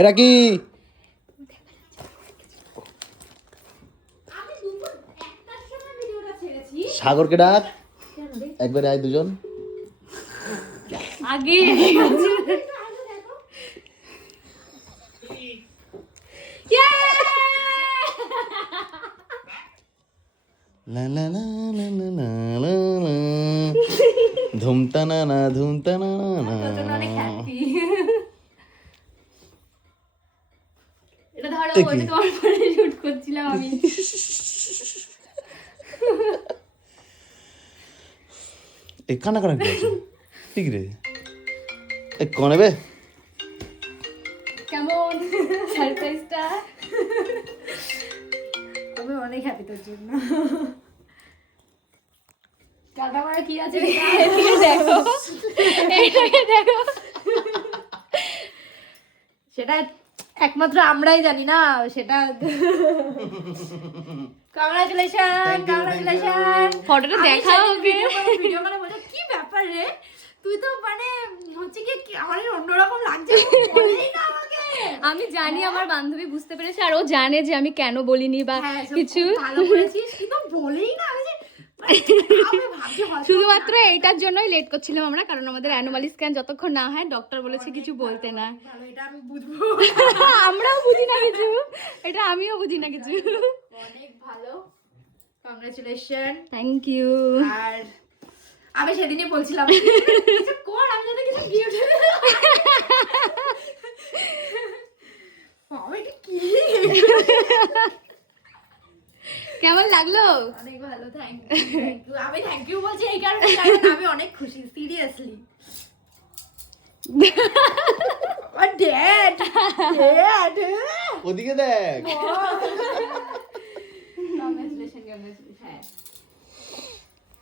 এরা কি সাগরকে ডাক একবারে আয় দুজন আগে লা লা লা লা লা লা লা লা। ধুমতা না না ধুমতা না না অনেক হ্যাপি। এটা ধরো এ কি? ওটা তোমার ফোনে শুট করছিলাম আমি। এই কানা কানা কি আছে ঠিক রে এ কোনে বে কেমন সারপ্রাইজটা? আমি অনেক হ্যাপি তোর জন্য। কাটা মারা কি আছে দেখো, এইটাকে দেখো। সেটা একমাত্র আমরাই জানি না সেটা। Congratulation, congratulation. ফটোটা দেখাও ওকে। ভিডিও করে বলে কি ব্যাপার রে, তুই তো মানে হচ্ছে কি আমার অন্যরকম লাগছে, বলেই না আমাকে। আমি জানি আমার বান্ধবী বুঝতে পেরেছে, আর ও জানে যে আমি কেন বলিনি বা কিছু। ভালো করেছিস কিন্তু বলেই না আমি যে আমি ভাবছি হয়তো শুধুমাত্র এইটার জন্যই লেট করছিলাম আমরা, কারণ আমাদের অ্যানোমালি স্ক্যান যতক্ষণ না হয় ডক্টর বলেছে কিছু বলতে না। ভালো, এটা আমি বুঝবো। আমরাও বুঝি না কিছু, এটা আমিও বুঝি না কিছু। অনেক ভালো, কংগ্রাচুলেশন। Thank you. আর আমি সেদিনই বলছিলাম কিছু কর, আমি যাতে কিছু গিফট। আমি কি কেমন লাগলো? অনেক ভালো, থ্যাংক ইউ। আমি থ্যাংক ইউ বলছি এই কারণে কারণ আমি অনেক খুশি, সিরিয়াসলি। ড্যাড ড্যাড ওদিকে দেখ কংগ্রাচুলেশন, কংগ্রাচুলেশন। হ্যাঁ